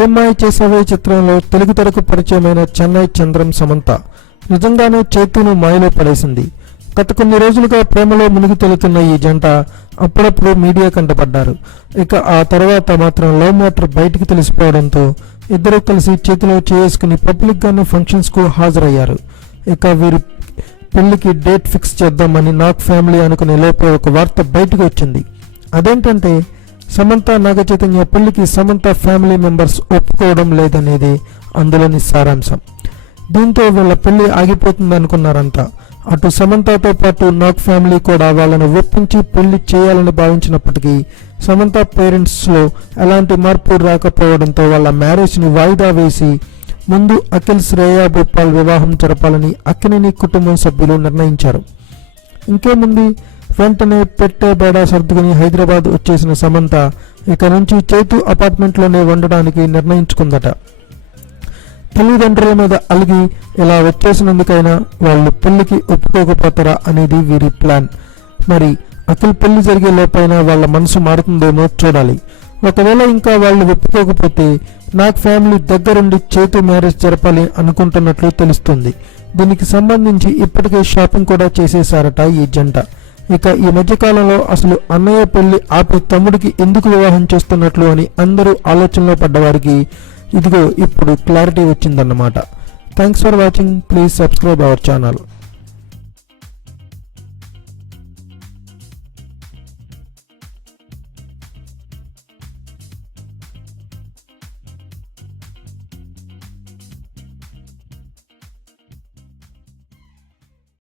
ఏమ్మాయి చేసావే చిత్రంలో తెలుగు తెరకు పరిచయమైన చెన్నై చంద్రం సమంత నిజంగానే చేతును మాయలో పడేసింది. గత కొన్ని రోజులుగా ప్రేమలో మునిగి తేలుతున్న ఈ జంట అప్పుడప్పుడు మీడియా కంటపడ్డారు. ఇక ఆ తర్వాత మాత్రం లవ్ మ్యాటర్ బయటికి తెలిసిపోవడంతో ఇద్దరూ కలిసి చేతిలో చేసుకుని పబ్లిక్ గానే ఫంక్షన్స్ కు హాజరయ్యారు. ఇక వీరి పెళ్లికి డేట్ ఫిక్స్ చేద్దామని నాగ్ ఫ్యామిలీ అనుకునే లోపే ఒక వార్త బయటకు వచ్చింది. అదేంటంటే సమంత నాగచైతన్య పెళ్లికి సమంత ఫ్యామిలీ మెంబర్స్ ఒప్పుకోవడం లేదనేది అందులోని సారాంశం. దీంతో వీళ్ళ పెళ్లి ఆగిపోతుందనుకున్నారంతా. అటు సమంతతో పాటు నాగ్ ఫ్యామిలీ కూడా వాళ్ళని ఒప్పించి పెళ్లి చేయాలని భావించినప్పటికీ సమంత పేరెంట్స్ లో ఎలాంటి మార్పు రాకపోవడంతో వాళ్ళ మ్యారేజ్ ని వాయిదా వేసి ముందు అఖిల్ శ్రేయా భూపాల్ వివాహం జరపాలని అక్కినేని కుటుంబం సభ్యులు నిర్ణయించారు. ఇంకేముంది, వెంటనే పెట్టే బేడా సర్దుకుని హైదరాబాద్ వచ్చేసిన సమంత ఇక నుంచి చైతు అపార్ట్మెంట్లోనే ఉండడానికి నిర్ణయించుకుందట. తల్లిదండ్రుల మీద అలిగి ఇలా వచ్చేసినందుకైనా వాళ్ళు పెళ్లికి ఒప్పుకోకపోతారా అనేది వీరి ప్లాన్. మరి అఖిల్ పెళ్లి జరిగే లోపైనా వాళ్ళ మనసు మారుతుందేమో చూడాలి. ఒకవేళ ఇంకా వాళ్ళు ఒప్పుకోకపోతే నాగ్ ఫ్యామిలీ దగ్గరుండి చైతు మ్యారేజ్ జరపాలి అనుకుంటున్నట్లు తెలుస్తుంది. దీనికి సంబంధించి ఇప్పటికే షాపింగ్ కూడా చేసేశారట ఈ జంట. ఇక ఈ మధ్యకాలంలో అసలు అన్నయ్య పెళ్లి ఆపి తమ్ముడికి ఎందుకు వివాహం చేస్తున్నట్లు అని అందరూ ఆలోచనలో పడ్డవారికి ఇదిగో ఇప్పుడు క్లారిటీ వచ్చిందన్నమాట. Thanks for watching. Please subscribe our channel.